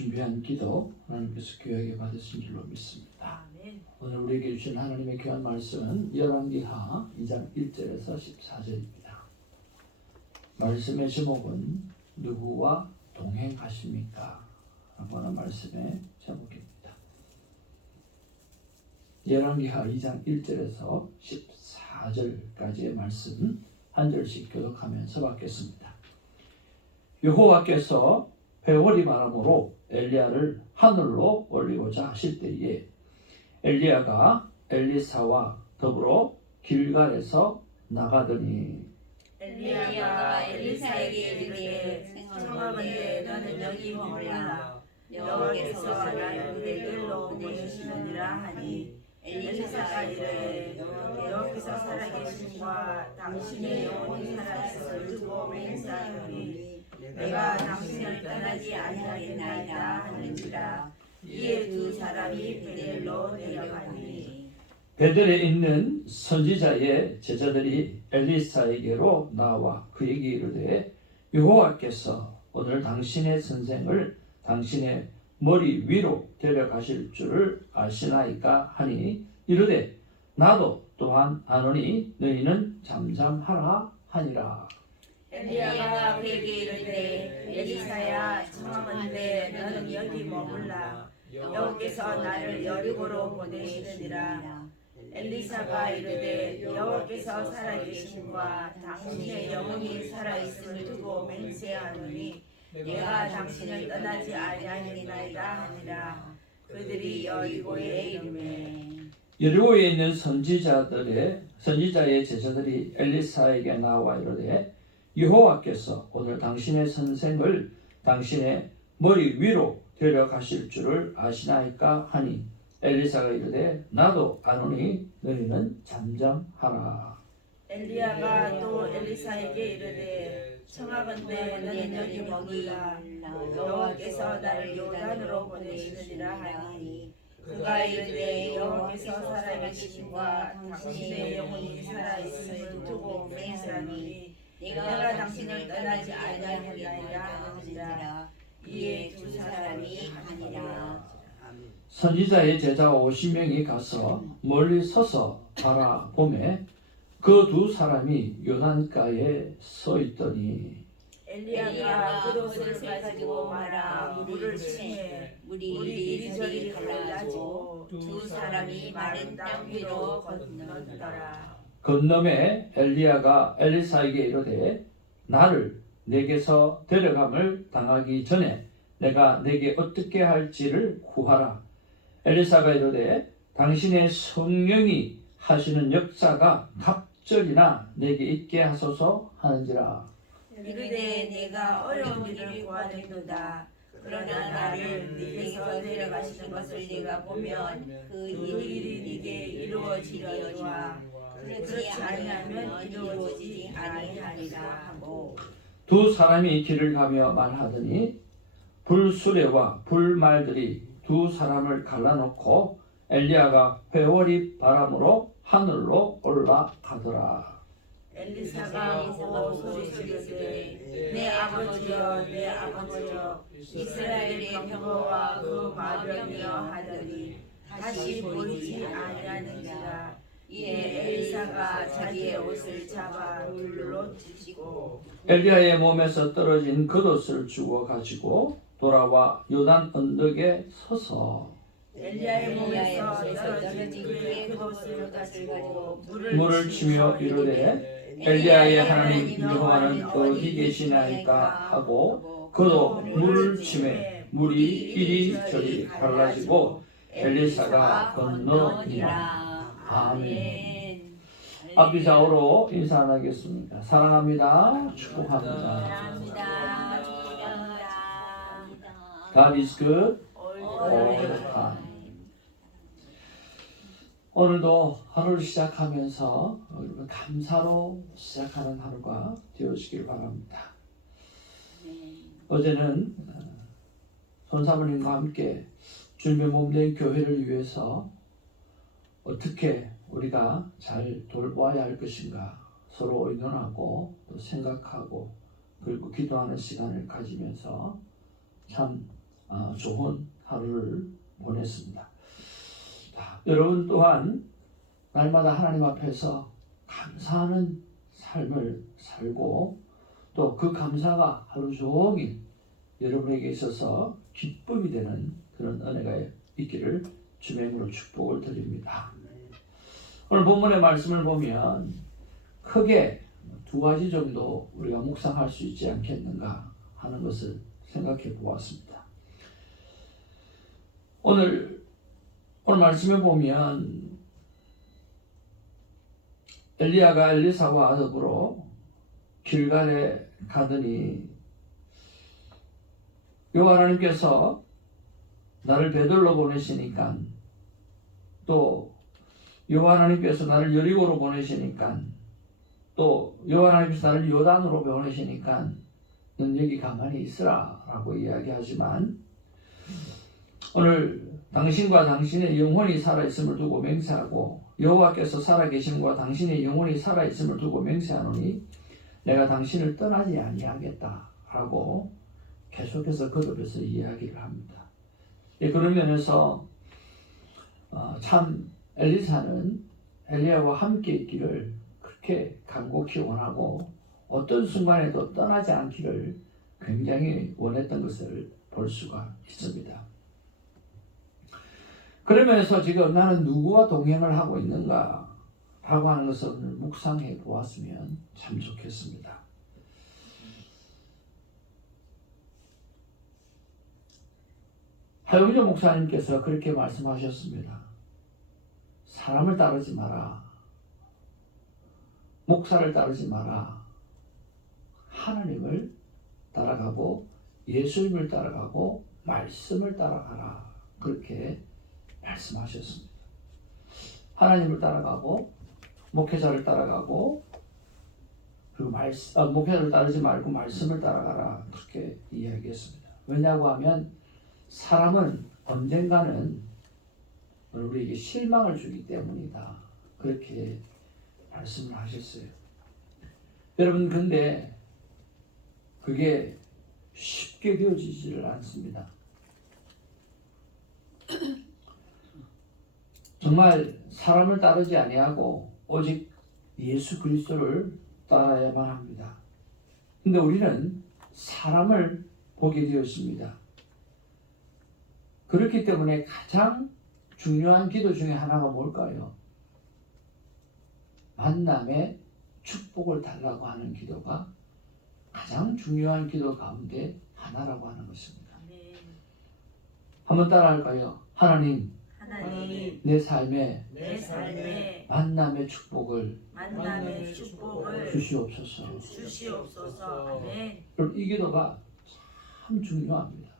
준비한 기도 하나님께서 귀하게 받으신 줄로 믿습니다. 오늘 우리에게 주신 하나님의 귀한 말씀은 열왕기하 2장 1절에서 14절입니다. 말씀의 제목은 누구와 동행하십니까? 라고 하는 말씀의 제목입니다. 열왕기하 2장 1절에서 14절까지의 말씀 한 절씩 교독하면서 받겠습니다. 여호와께서 회오리 바람으로 엘리야를 하늘로 올리고자 하실 때에 엘리야가 엘리사와 더불어 길갈에서 나가더니 엘리야가 엘리사에게 이르되 청하건대 너는 여기 머물라 여호와께서 나를 그대들로 보내시느니라 하니 엘리사가 이르되 여호와께서 살아계심과 당신의 영혼이 살아있음을 두고 맹세하노니 내가 당신을 떠나지 아니하겠나이다 하는지라. 이에 두 사람이 베델로 내려가니 베델에 있는 선지자의 제자들이 엘리사에게로 나와 그에게 이르되 여호와께서 오늘 당신의 선생을 당신의 머리 위로 데려가실 줄을 아시나이까 하니 이르되 나도 또한 아노니 너희는 잠잠하라 하니라. 엘리야가 그에게 이르되 엘리사야 청하건대 너는 여기 머물라 여호와께서 나를 여리고로 보내시느니라. 엘리사가 이르되 여호와께서 살아계심과 당신의 영혼이 살아있음을 두고 맹세하노니 내가 당신을 떠나지 아니하겠나이다 하니라. 그들이 여리고에 이르매 여리고에 있는 선지자의 제자들이 엘리사에게 나와 이르되 여호와께서 오늘 당신의 선생을 당신의 머리 위로 데려가실 줄을 아시나이까 하니 엘리사가 이르되 나도 아노니 너희는 잠잠하라. 엘리야가 또 엘리사에게 이르되 청하건대 너는 여기 머물라 여호와께서 나를 요단으로 보내시느니라 하니 그가 이르되 여호와께서 살아계심과 당신의 영혼이 살아있음을 두고 맹세하노니 내가 당신을 떠나지 아니하겠나이다 하는지라. 이에 두 사람이 가니라. 선지자의 제자 50명이 가서 멀리 서서 바라보매 그 두 사람이 요단가에 서 있더니 엘리야가 그릇을 가지고 말아 물을 치매 물이 이리저리 갈라지고 두 사람이 마른 땅 위로 건너더라. 건너매 엘리야가 엘리사에게 이르되 나를 내게서 데려감을 당하기 전에 내가 내게 어떻게 할지를 구하라. 엘리사가 이르되 당신의 성령이 하시는 역사가 갑절이나 내게 있게 하소서 하는지라. 이르되 내가 어려운 일을 구하노다. 그러나 나를 네게서 데려가시는 것을 네가 보면 그 일이 네게 이루어지리와 그렇지 아니하면 이루어지지 아니하리라 하고. 두 사람이 길을 가며 말하더니 불수레와 불말들이 두 사람을 갈라놓고 엘리야가 회오리 바람으로 하늘로 올라가더라. 엘리사가 오고 소리치르되 내 아버지여 내 아버지여 이스라엘의 병거와 그 마병이여 하더니 다시 보이지 아니하는지라. 이에 엘리사가 자기의 옷을 잡아 불로 치고 엘리야의 몸에서 떨어진 겉옷을 주워 가지고 돌아와 요단 언덕에 서서 엘리야의 몸에서 떨어진 그의 겉옷을 가지고 물을 치며 이르되 엘리야의 하나님 여호와는 어디 계시나이까 하고 그도 물을 치매 물이 이리저리 갈라지고 엘리사가 건너니라. 아멘. 앞이 좌우로 인사 나누겠습니다. 사랑합니다. 축복합니다. God is good all the time. 오늘도 하루를 시작하면서 여러분 감사로 시작하는 하루가 되어지길 바랍니다. 어제는 손사모님과 함께 준비 몸된 교회를 위해서 어떻게 우리가 잘 돌보아야 할 것인가 서로 의논하고 또 생각하고 그리고 기도하는 시간을 가지면서 참 좋은 하루를 보냈습니다. 자, 여러분 또한 날마다 하나님 앞에서 감사하는 삶을 살고 또 그 감사가 하루 종일 여러분에게 있어서 기쁨이 되는 그런 은혜가 있기를 주명으로 축복을 드립니다. 오늘 본문의 말씀을 보면 크게 두 가지 정도 우리가 묵상할 수 있지 않겠는가 하는 것을 생각해 보았습니다. 오늘 말씀에 보면 엘리야가 엘리사와 더불어 길갈에 가더니 여호와 하나님께서 나를 베들로 보내시니까 또 여호와 하나님께서 나를 여리고로 보내시니까 또 여호와 하나님께서 나를 요단으로 보내시니까 넌 여기 가만히 있으라 라고 이야기하지만 오늘 당신과 당신의 영혼이 살아있음을 두고 맹세하고 여호와께서 살아계심과 당신의 영혼이 살아있음을 두고 맹세하노니 내가 당신을 떠나지 아니하겠다 라고 계속해서 거듭해서 이야기를 합니다. 그런 면에서 참 엘리사는 엘리야와 함께 있기를 그렇게 간곡히 원하고 어떤 순간에도 떠나지 않기를 굉장히 원했던 것을 볼 수가 있습니다. 그러면서 지금 나는 누구와 동행을 하고 있는가 라고 하는 것을 묵상해 보았으면 참 좋겠습니다. 하용조 목사님께서 그렇게 말씀하셨습니다. 사람을 따르지 마라. 목사를 따르지 마라. 하나님을 따라가고 예수님을 따라가고 말씀을 따라가라. 그렇게 말씀하셨습니다. 하나님을 따라가고 목회자를 따라가고 그리고 목회자를 따르지 말고 말씀을 따라가라. 그렇게 이야기했습니다. 왜냐고 하면 사람은 언젠가는 우리에게 실망을 주기 때문이다. 그렇게 말씀을 하셨어요. 여러분 근데 그게 쉽게 되어지지를 않습니다. 정말 사람을 따르지 아니하고 오직 예수 그리스도를 따라야만 합니다. 근데 우리는 사람을 보게 되었습니다. 그렇기 때문에 가장 중요한 기도 중에 하나가 뭘까요? 만남의 축복을 달라고 하는 기도가 가장 중요한 기도 가운데 하나라고 하는 것입니다. 한번 따라할까요? 하나님, 내 삶에 만남의 축복을 주시옵소서. 그럼 이 기도가 참 중요합니다.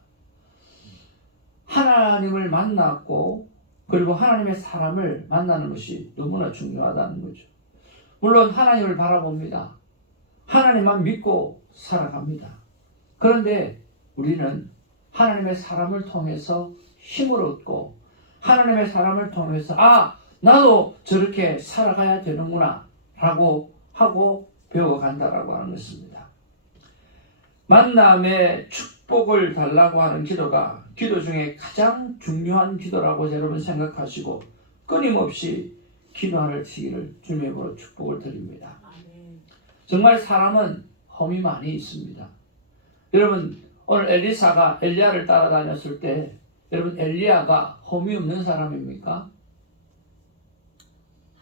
하나님을 만났고 그리고 하나님의 사람을 만나는 것이 너무나 중요하다는 거죠. 물론 하나님을 바라봅니다. 하나님만 믿고 살아갑니다. 그런데 우리는 하나님의 사람을 통해서 힘을 얻고 하나님의 사람을 통해서 나도 저렇게 살아가야 되는구나 라고 하고 배워간다라고 하는 것입니다. 만남의 축복을 달라고 하는 기도가 기도 중에 가장 중요한 기도라고 여러분 생각하시고 끊임없이 기도하시기를 주님의 이름으로 축복을 드립니다. 정말 사람은 험이 많이 있습니다. 여러분 오늘 엘리사가 엘리야를 따라다녔을 때 여러분 엘리야가 험이 없는 사람입니까?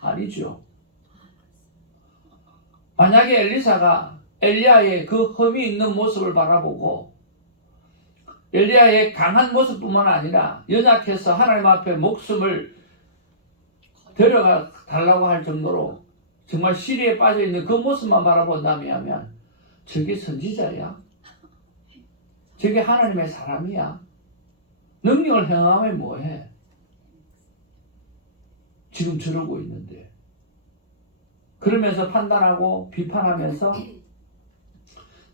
아니죠. 만약에 엘리사가 엘리야의 그 험이 있는 모습을 바라보고 엘리야의 강한 모습뿐만 아니라 연약해서 하나님 앞에 목숨을 데려가 달라고 할 정도로 정말 시리에 빠져있는 그 모습만 바라본다면 저게 선지자야? 저게 하나님의 사람이야? 능력을 행하면 뭐해? 지금 저러고 있는데. 그러면서 판단하고 비판하면서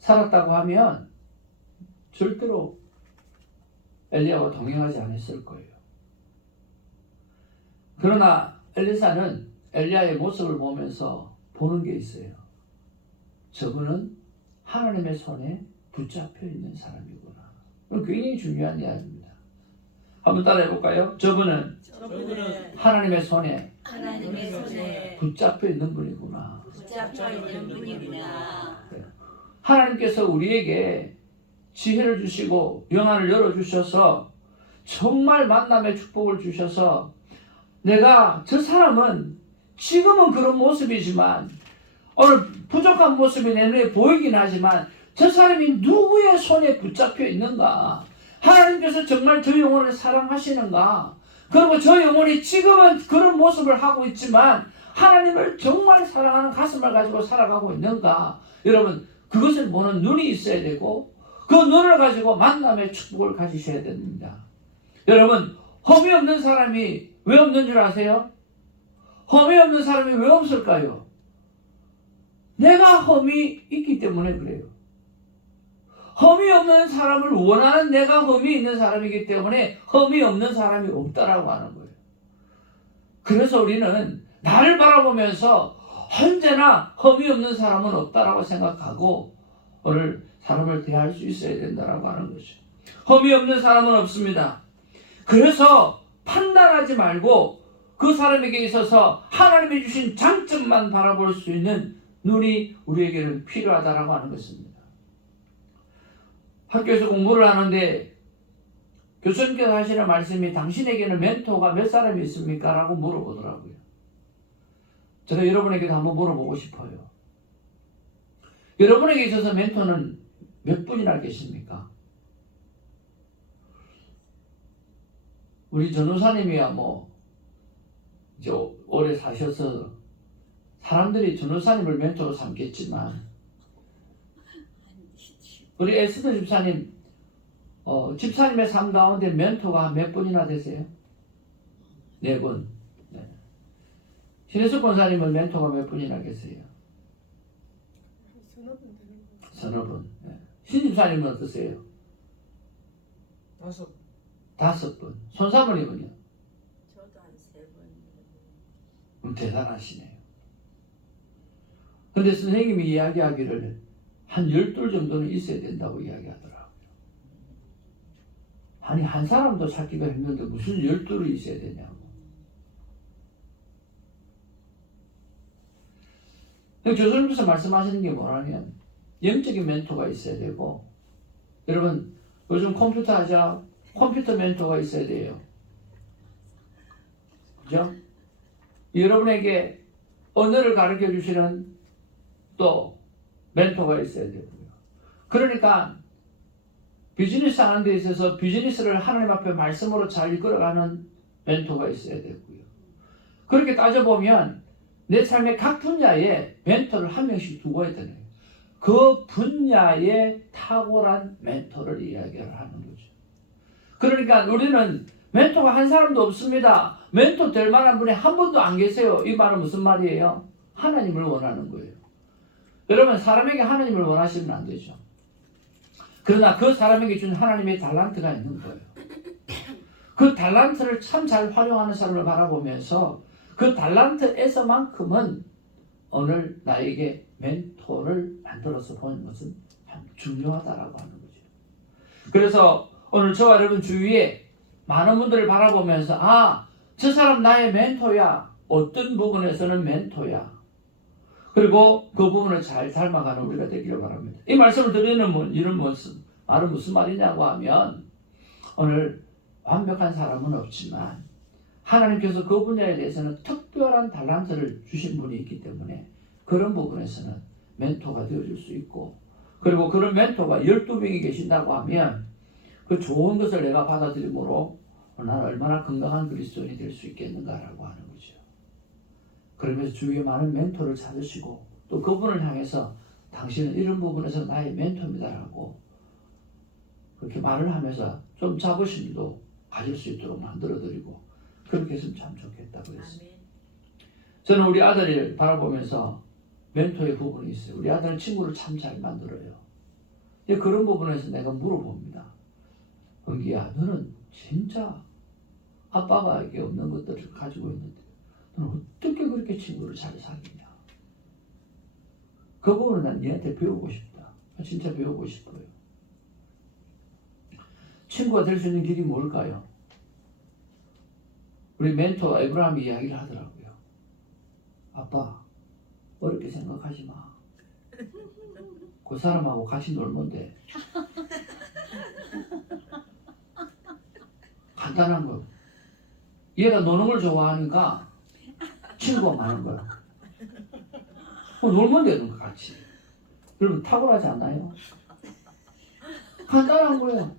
살았다고 하면 절대로 엘리야와 동행하지 않았을 거예요. 그러나 엘리사는 엘리야의 모습을 보면서 보는 게 있어요. 저분은 하나님의 손에 붙잡혀 있는 사람이구나. 그건 굉장히 중요한 이야기입니다. 한번 따라해 볼까요? 저분은 하나님의 손에 붙잡혀 있는 분이구나. 하나님께서 우리에게 지혜를 주시고 영안을 열어주셔서 정말 만남의 축복을 주셔서 내가 저 사람은 지금은 그런 모습이지만 오늘 부족한 모습이 내 눈에 보이긴 하지만 저 사람이 누구의 손에 붙잡혀 있는가? 하나님께서 정말 저 영혼을 사랑하시는가? 그리고 저 영혼이 지금은 그런 모습을 하고 있지만 하나님을 정말 사랑하는 가슴을 가지고 살아가고 있는가? 여러분, 그것을 보는 눈이 있어야 되고 그 눈을 가지고 만남의 축복을 가지셔야 됩니다. 여러분, 험이 없는 사람이 왜 없는 줄 아세요? 험이 없는 사람이 왜 없을까요? 내가 험이 있기 때문에 그래요. 험이 없는 사람을 원하는 내가 험이 있는 사람이기 때문에 험이 없는 사람이 없다라고 하는 거예요. 그래서 우리는 나를 바라보면서 언제나 험이 없는 사람은 없다라고 생각하고 오늘 사람을 대할 수 있어야 된다라고 하는 거죠. 험이 없는 사람은 없습니다. 그래서 판단하지 말고 그 사람에게 있어서 하나님이 주신 장점만 바라볼 수 있는 눈이 우리에게는 필요하다라고 하는 것입니다. 학교에서 공부를 하는데 교수님께서 하시는 말씀이 당신에게는 멘토가 몇 사람이 있습니까? 라고 물어보더라고요. 제가 여러분에게도 한번 물어보고 싶어요. 여러분에게 있어서 멘토는 몇 분이나 계십니까? 우리 전도사님이야 이제 오래 사셔서 사람들이 전도사님을 멘토로 삼겠지만 우리 에스더 집사님 집사님의 삶 가운데 멘토가 몇 분이나 되세요? 4분. 네. 신혜숙 권사님은 멘토가 몇 분이나 계세요? 서너 분. 네. 신 집사님은 어떠세요? 5분. 손사모님은요? 저도 한 3분. 대단하시네요. 근데 선생님이 이야기하기를 한 12 정도는 있어야 된다고 이야기하더라고요. 아니, 한 사람도 찾기가 힘든데 무슨 12를 있어야 되냐고. 교수님께서 말씀하시는 게 뭐냐면 영적인 멘토가 있어야 되고, 여러분 요즘 컴퓨터 하자, 컴퓨터 멘토가 있어야 돼요. 그죠? 여러분에게 언어를 가르쳐 주시는 또 멘토가 있어야 되고요. 그러니까 비즈니스 하는 데 있어서 비즈니스를 하나님 앞에 말씀으로 잘 이끌어가는 멘토가 있어야 되고요. 그렇게 따져보면 내 삶의 각 분야에 멘토를 한 명씩 두고 있다는 거예요. 그 분야에 탁월한 멘토를 이야기를 하는 거죠. 그러니까 우리는 멘토가 한 사람도 없습니다. 멘토 될 만한 분이 한 분도 안 계세요. 이 말은 무슨 말이에요? 하나님을 원하는 거예요. 여러분, 사람에게 하나님을 원하시면 안 되죠. 그러나 그 사람에게 준 하나님의 달란트가 있는 거예요. 그 달란트를 참 잘 활용하는 사람을 바라보면서 그 달란트에서만큼은 오늘 나에게 멘토를 만들어서 보는 것은 참 중요하다라고 하는 거죠. 그래서 오늘 저와 여러분 주위에 많은 분들을 바라보면서 저 사람 나의 멘토야. 어떤 부분에서는 멘토야. 그리고 그 부분을 잘 닮아가는 우리가 되기를 바랍니다. 이 말씀을 드리는 이런 말은 무슨 말이냐고 하면 오늘 완벽한 사람은 없지만 하나님께서 그 분야에 대해서는 특별한 달란트를 주신 분이 있기 때문에 그런 부분에서는 멘토가 되어줄 수 있고, 그리고 그런 멘토가 12명이 계신다고 하면 그 좋은 것을 내가 받아들임으로 나는 얼마나 건강한 그리스도인이 될 수 있겠는가라고 하는 거죠. 그러면서 주위에 많은 멘토를 찾으시고 또 그분을 향해서 당신은 이런 부분에서 나의 멘토입니다라고 그렇게 말을 하면서 좀 자부심도 가질 수 있도록 만들어드리고 그렇게 했으면 참 좋겠다고 했습니다. 저는 우리 아들을 바라보면서 멘토의 부분이 있어요. 우리 아들은 친구를 참 잘 만들어요. 그런 부분에서 내가 물어봅니다. 은기야, 너는 진짜 아빠가 이게 없는 것들을 가지고 있는데 너는 어떻게 그렇게 친구를 잘 사귀냐? 그 부분은 난 얘한테 배우고 싶다. 진짜 배우고 싶어요. 친구가 될 수 있는 길이 뭘까요? 우리 멘토 에브라함이 이야기를 하더라고요. 아빠, 어렵게 생각하지 마. 그 사람하고 같이 놀면 돼. 간단한 거. 얘가 노는 걸 좋아하니까 친구가 많은 거야. 놀면 되는 거 같이. 여러분 탁월하지 않나요? 간단한 거예요.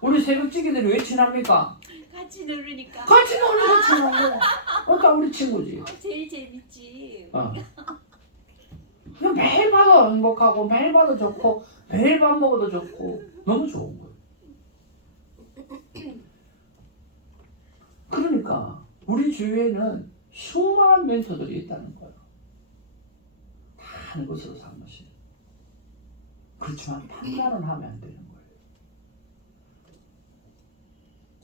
우리 새벽지기들이 왜 친합니까? 같이 놀으니까. 같이 노니까 친한 거야. 그러니까 우리 친구지. 제일 재밌지. 그냥 매일 봐도 행복하고 매일 봐도 좋고 매일 밥 먹어도 좋고 너무 좋은 거예요. 그러니까 우리 주위에는 수많은 멘토들이 있다는 거예요. 다 하는 것으로 삼으시. 그렇지만 판단은 하면 안 되는 거예요.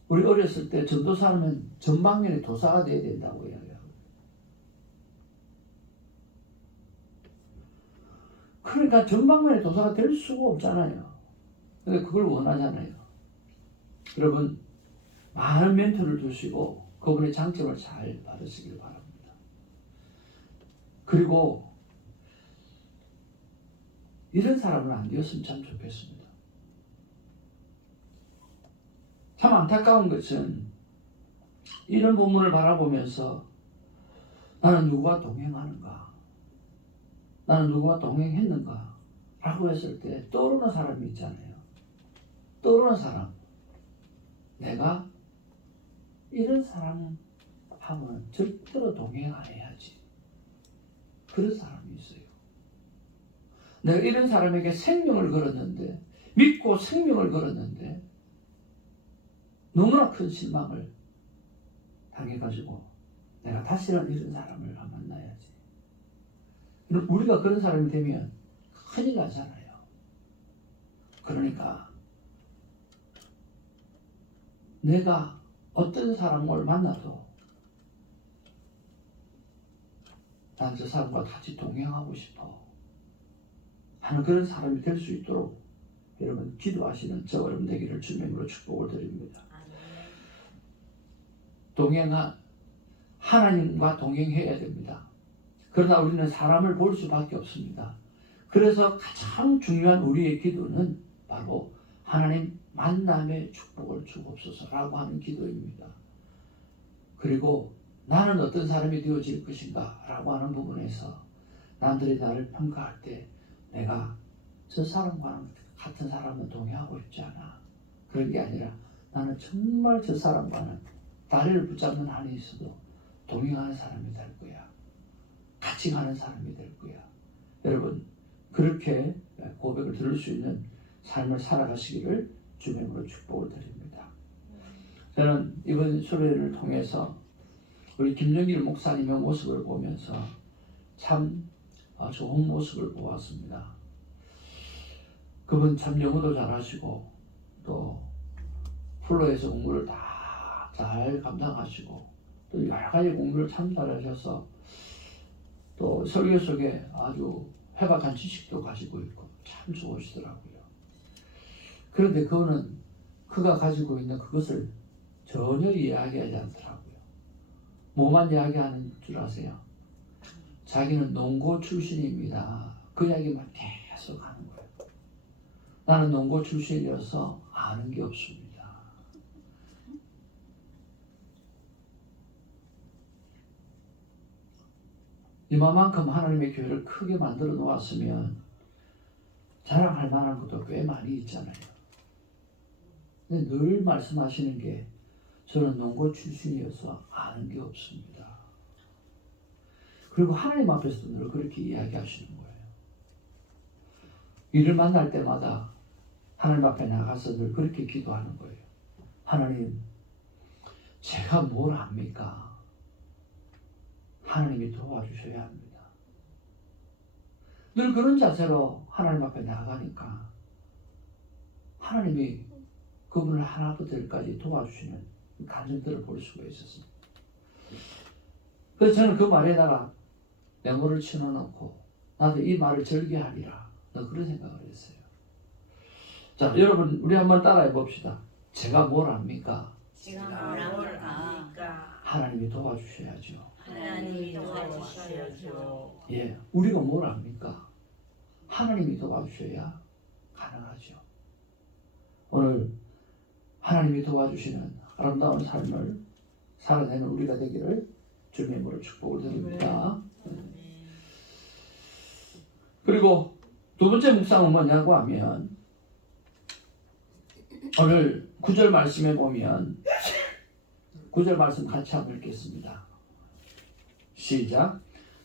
우리 어렸을 때 전도사는 전방면에 도사가 돼야 된다고 이야기하고. 그러니까 전방면에 도사가 될 수가 없잖아요. 근데 그걸 원하잖아요. 여러분 많은 멘토를 두시고 그분의 장점을 잘 받으시길 바랍니다. 그리고 이런 사람은 안 되었으면 참 좋겠습니다. 참 안타까운 것은 이런 본문을 바라보면서 나는 누구와 동행하는가? 나는 누구와 동행했는가? 라고 했을 때 떠오르는 사람이 있잖아요. 떠오르는 사람. 내가 이런 사람하고는 절대로 동행 안 해야지. 그런 사람이 있어요. 내가 이런 사람에게 생명을 걸었는데, 믿고 생명을 걸었는데, 너무나 큰 실망을 당해가지고, 내가 다시는 이런 사람을 안 만나야지. 우리가 그런 사람이 되면 큰일 나잖아요. 그러니까, 내가 어떤 사람을 만나도, 난 저 사람과 같이 동행하고 싶어 하는 그런 사람이 될 수 있도록 여러분 기도하시는 저 여러분 되기를 주님으로 축복을 드립니다. 하나님과 동행해야 됩니다. 그러나 우리는 사람을 볼 수밖에 없습니다. 그래서 가장 중요한 우리의 기도는 바로 하나님 만남의 축복을 주옵소서라고 하는 기도입니다. 그리고 나는 어떤 사람이 되어질 것인가 라고 하는 부분에서 남들이 나를 평가할 때 내가 저 사람과는 같은 사람은 동행하고 싶지 않아. 그런 게 아니라 나는 정말 저 사람과는 다리를 붙잡는 한이 있어도 동행하는 사람이 될 거야. 같이 가는 사람이 될 거야. 여러분 그렇게 고백을 들을 수 있는 삶을 살아가시기를 주님으로 축복을 드립니다. 저는 이번 수련회를 통해서 우리 김정길 목사님의 모습을 보면서 참 좋은 모습을 보았습니다. 그분 참 영어도 잘하시고 또 플로에서 공부를 다 잘 감당하시고 또 여러 가지 공부를 참 잘하셔서 또 설교 속에 아주 해박한 지식도 가지고 있고 참 좋으시더라고요. 그런데 그거는 그가 가지고 있는 그것을 전혀 이야기하지 않더라고요. 뭐만 이야기하는 줄 아세요? 자기는 농고 출신입니다. 그 이야기만 계속 하는 거예요. 나는 농고 출신이어서 아는 게 없습니다. 이만큼 하나님의 교회를 크게 만들어 놓았으면 자랑할 만한 것도 꽤 많이 있잖아요. 근데 늘 말씀하시는 게 저는 농고 출신이어서 아는 게 없습니다. 그리고 하나님 앞에서도 늘 그렇게 이야기하시는 거예요. 이를 만날 때마다 하나님 앞에 나가서 늘 그렇게 기도하는 거예요. 하나님, 제가 뭘 압니까? 하나님이 도와주셔야 합니다. 늘 그런 자세로 하나님 앞에 나가니까 하나님이 그분을 하나부터 열까지 도와주시는 간증들을 볼 수가 있었습니다. 그래서 저는 그 말에다가 메모를 치워놓고 나도 이 말을 절개하리라. 그런 생각을 했어요. 자, 여러분 우리 한번 따라해 봅시다. 제가 뭘 합니까? 제가 뭘 뭐랍니까? 합니까? 하나님이 도와주셔야죠. 하나님이 도와주셔야죠. 예, 우리가 뭘 합니까? 하나님이 도와주셔야 가능하죠. 오늘 하나님이 도와주시는 아름다운 삶을 살아내는 우리가 되기를 주님의 이름으로 축복을 드립니다. 그리고 두 번째 묵상은 뭐냐고 하면 오늘 9절 말씀에 보면 9절 말씀 같이 한번 읽겠습니다. 시작.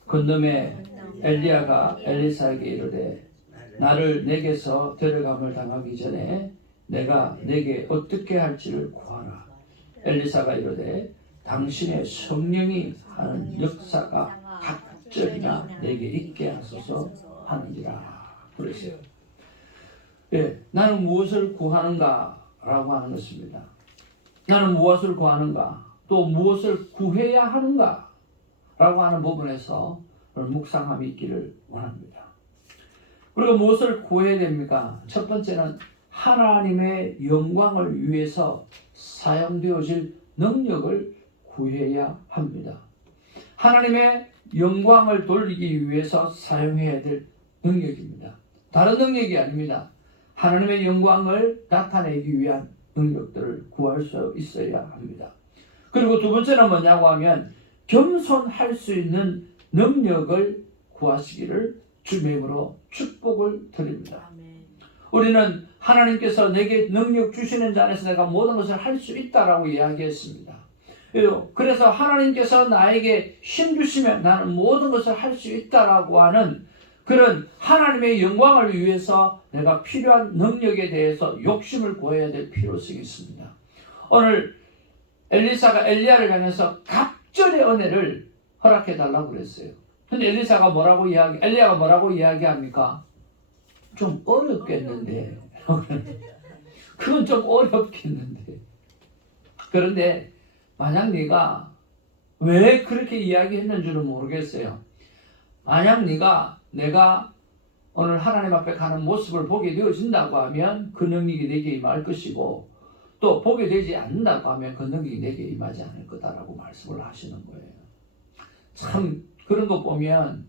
건너에 엘리야가 엘리사에게 이르되 나를 내게서 데려감을 당하기 전에 내가 내게 어떻게 할지를 구하라. 엘리사가 이르되 당신의 성령이 하는 역사가 각절이나 내게 있게 하소서 하느니라. 그랬어요. 예, 나는 무엇을 구하는가라고 하는 것입니다. 나는 무엇을 구하는가, 또 무엇을 구해야 하는가 라고 하는 부분에서 묵상함이 있기를 원합니다. 그리고 무엇을 구해야 됩니까? 첫 번째는 하나님의 영광을 위해서 사용되어질 능력을 구해야 합니다. 하나님의 영광을 돌리기 위해서 사용해야 될 능력입니다. 다른 능력이 아닙니다. 하나님의 영광을 나타내기 위한 능력들을 구할 수 있어야 합니다. 그리고 두 번째는 뭐냐고 하면 겸손할 수 있는 능력을 구하시기를 주님의 이름으로 축복을 드립니다. 우리는 하나님께서 내게 능력 주시는 자 안에서 내가 모든 것을 할 수 있다라고 이야기했습니다. 그래서 하나님께서 나에게 힘 주시면 나는 모든 것을 할 수 있다라고 하는 그런 하나님의 영광을 위해서 내가 필요한 능력에 대해서 욕심을 구해야 될 필요성이 있습니다. 오늘 엘리사가 엘리야를 향해서 갑절의 은혜를 허락해 달라고 그랬어요. 근데 엘리야가 뭐라고 이야기합니까? 좀 어렵겠는데. 그건 좀 어렵겠는데. 그런데 만약 네가 왜 그렇게 이야기했는 줄은 모르겠어요. 만약 내가 오늘 하나님 앞에 가는 모습을 보게 되어진다고 하면 그 능력이 내게 임할 것이고, 또 보게 되지 않는다고 하면 그 능력이 내게 임하지 않을 거다라고 말씀을 하시는 거예요. 참 그런 거 보면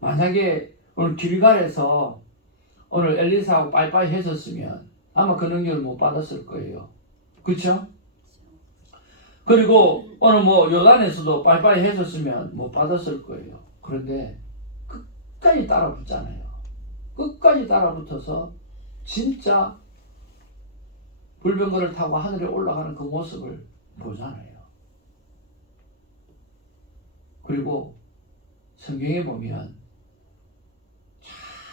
만약에 오늘 길갈에서 오늘 엘리사하고 빠이빠이 했었으면 아마 그 능력을 못 받았을 거예요. 그렇죠? 그리고 오늘 요단에서도 빠이빠이 했었으면 못 받았을 거예요. 그런데 끝까지 따라 붙잖아요. 끝까지 따라 붙어서 진짜 불병거를 타고 하늘에 올라가는 그 모습을 보잖아요. 그리고 성경에 보면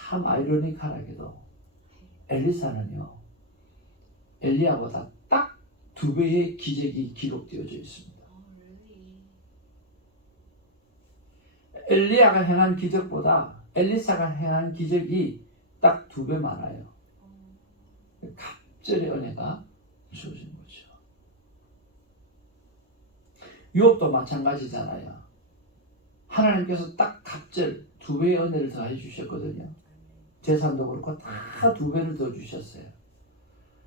참 아이러니컬하게도 엘리사는요, 엘리야보다 딱 2배의 기적이 기록되어져 있습니다. 엘리야가 행한 기적보다 엘리사가 행한 기적이 딱 2배 많아요. 갑절의 은혜가 주어진 거죠. 유업도 마찬가지잖아요. 하나님께서 딱 갑절 2배의 은혜를 더해 주셨거든요. 재산도 그렇고 다 2배를 더 주셨어요.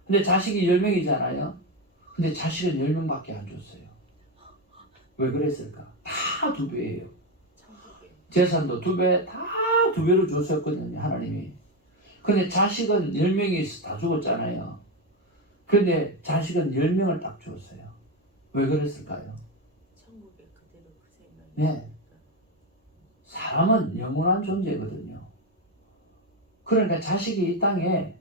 근데 자식이 10명이잖아요. 근데 자식은 10명밖에 안 줬어요. 왜 그랬을까? 다 2배예요. 재산도 2배, 다 2배로 주셨거든요, 하나님이. 근데 자식은 10명이 다 죽었잖아요. 근데 자식은 10명을 딱 주었어요. 왜 그랬을까요? 천국에 그대로 그 생각이. 네. 사람은 영원한 존재거든요. 그러니까 자식이 이 땅에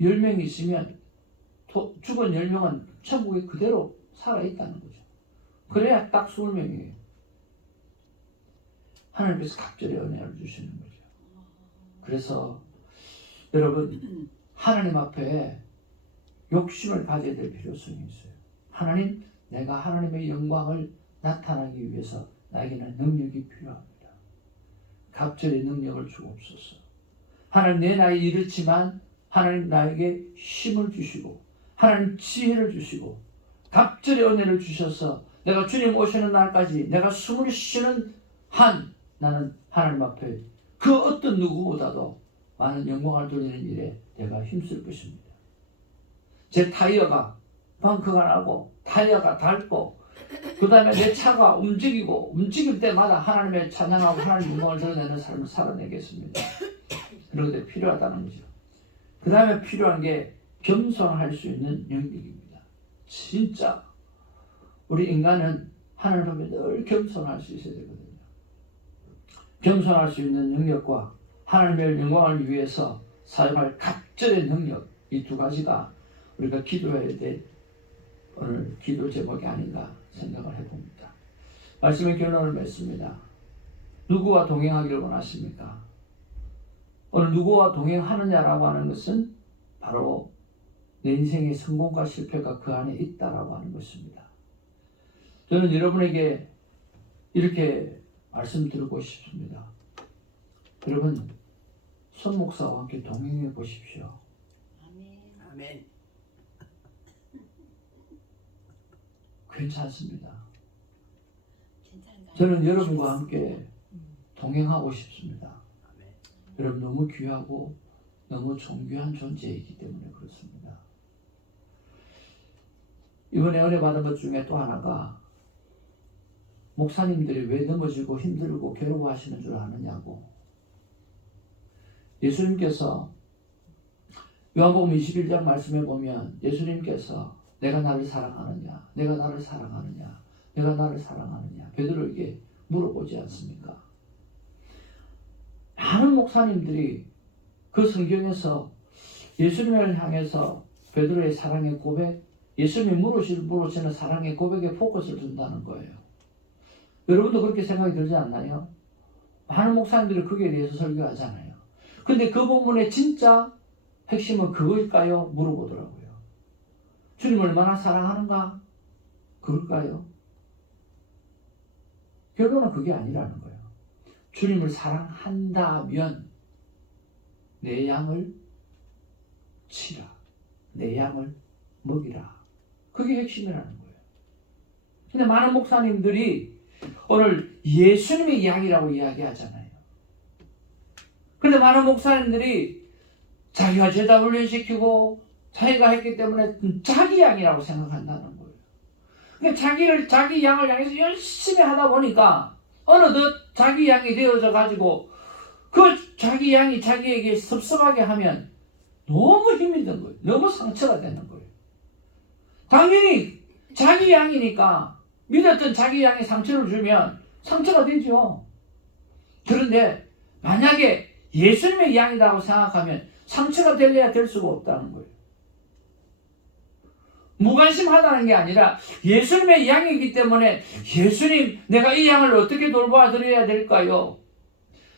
10명이 있으면 죽은 10명은 천국에 그대로 살아있다는 거죠. 그래야 딱 20명이에요. 하나님께서 갑절의 은혜를 주시는 거죠. 그래서 여러분, 하나님 앞에 욕심을 가져야 될 필요성이 있어요. 하나님, 내가 하나님의 영광을 나타나기 위해서 나에게는 능력이 필요합니다. 갑절의 능력을 주옵소서. 하나님, 내 나이 이렇지만 하나님 나에게 힘을 주시고 하나님 지혜를 주시고 갑절의 은혜를 주셔서 내가 주님 오시는 날까지 내가 숨을 쉬는 한 나는 하나님 앞에 그 어떤 누구보다도 많은 영광을 돌리는 일에 내가 힘쓸 것입니다. 제 타이어가 펑크가 나고 타이어가 닳고 그 다음에 내 차가 움직이고 움직일 때마다 하나님의 찬양하고 하나님 영광을 드러내는 삶을 살아내겠습니다. 그런 게 필요하다는 거죠. 그 다음에 필요한 게 겸손할 수 있는 영역입니다. 진짜 우리 인간은 하나님 앞에 늘 겸손할 수 있어야 되거든요. 겸손할 수 있는 능력과 하나님의 영광을 위해서 사용할 갑절의 능력, 이 두 가지가 우리가 기도해야 될 오늘 기도 제목이 아닌가 생각을 해봅니다. 말씀의 결론을 맺습니다. 누구와 동행하기를 원하십니까? 오늘 누구와 동행하느냐라고 하는 것은 바로 내 인생의 성공과 실패가 그 안에 있다라고 하는 것입니다. 저는 여러분에게 이렇게 말씀드리고 싶습니다. 여러분, 손 목사와 함께 동행해 보십시오. 아멘. 괜찮습니다. 저는 여러분과 함께 동행하고 싶습니다. 여러분 너무 귀하고 너무 존귀한 존재이기 때문에 그렇습니다. 이번에 은혜 받은 것 중에 또 하나가 목사님들이 왜 넘어지고 힘들고 괴로워하시는 줄 아느냐고. 예수님께서 요한복음 21장 말씀에 보면 예수님께서 내가 나를 사랑하느냐, 내가 나를 사랑하느냐, 내가 나를 사랑하느냐 베드로에게 물어보지 않습니까? 많은 목사님들이 그 성경에서 예수님을 향해서 베드로의 사랑의 고백, 예수님이 물으시는 사랑의 고백에 포커스를 둔다는 거예요. 여러분도 그렇게 생각이 들지 않나요? 많은 목사님들이 거기에 대해서 설교하잖아요. 근데 그 본문의 진짜 핵심은 그거일까요? 물어보더라고요. 주님 얼마나 사랑하는가? 그럴까요? 결론은 그게 아니라는 거예요. 주님을 사랑한다면 내 양을 치라. 내 양을 먹이라. 그게 핵심이라는 거예요. 근데 많은 목사님들이 오늘 예수님의 양이라고 이야기하잖아요. 근데 많은 목사님들이 자기가 제자 훈련시키고 자기가 했기 때문에 자기 양이라고 생각한다는 거예요. 그러니까 자기 양을 향해서 열심히 하다 보니까 어느덧 자기 양이 되어져 가지고 그 자기 양이 자기에게 섭섭하게 하면 너무 힘이 든 거예요. 너무 상처가 되는 거예요. 당연히 자기 양이니까 믿었던 자기 양이 상처를 주면 상처가 되죠. 그런데 만약에 예수님의 양이라고 생각하면 상처가 될래야 될 수가 없다는 거예요. 무관심하다는 게 아니라 예수님의 양이기 때문에 예수님, 내가 이 양을 어떻게 돌봐드려야 될까요?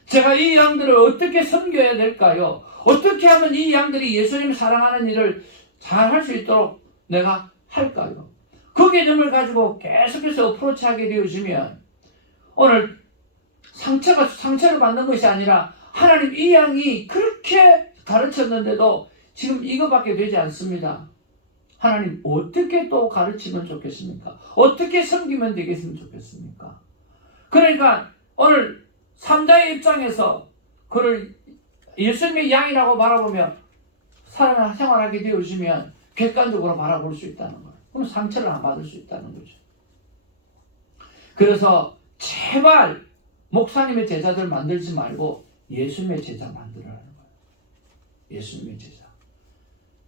제가 이 양들을 어떻게 섬겨야 될까요? 어떻게 하면 이 양들이 예수님 사랑하는 일을 잘 할 수 있도록 내가 할까요? 그 개념을 가지고 계속해서 어프로치하게 되어지면 오늘 상처를 받는 것이 아니라 하나님 이 양이 그렇게 가르쳤는데도 지금 이거밖에 되지 않습니다. 하나님 어떻게 또 가르치면 좋겠습니까? 어떻게 섬기면 되겠으면 좋겠습니까? 그러니까 오늘 3자의 입장에서 그를 예수님의 양이라고 바라보며 생활하게 되어지면 객관적으로 바라볼 수 있다는 거예요. 그럼 상처를 안 받을 수 있다는 거죠. 그래서 제발 목사님의 제자들 만들지 말고 예수님의 제자 만들어라는 거예요. 예수님의 제자.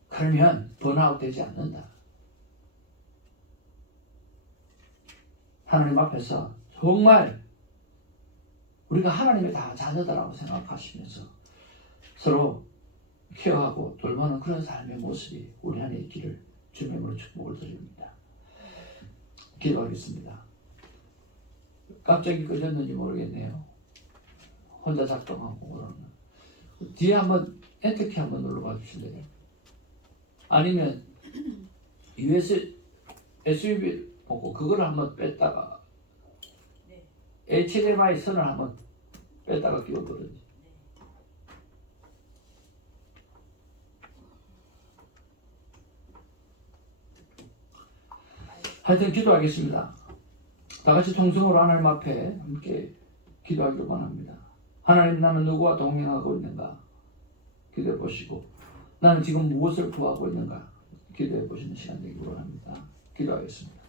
그러면 번아웃 되지 않는다. 하나님 앞에서 정말 우리가 하나님의 다 자녀다라고 생각하시면서 서로 케어하고 돌보는 그런 삶의 모습이 우리 안에 있기를 주님으로 축복을 드립니다. 기도하겠습니다. 갑자기 꺼졌는지 모르겠네요. 혼자 작동하고 그러면 뒤에 한번 엔터키 한번 눌러봐 주실래요? 아니면 SUV 보고 그걸 한번 뺐다가 HDMI 선을 한번 뺐다가 끼워버렸지. 하여튼 기도하겠습니다. 다 같이 통성으로 하나님 앞에 함께 기도하기를 원합니다. 하나님, 나는 누구와 동행하고 있는가 기도해 보시고, 나는 지금 무엇을 구하고 있는가 기도해 보시는 시간 되기를 원합니다. 기도하겠습니다.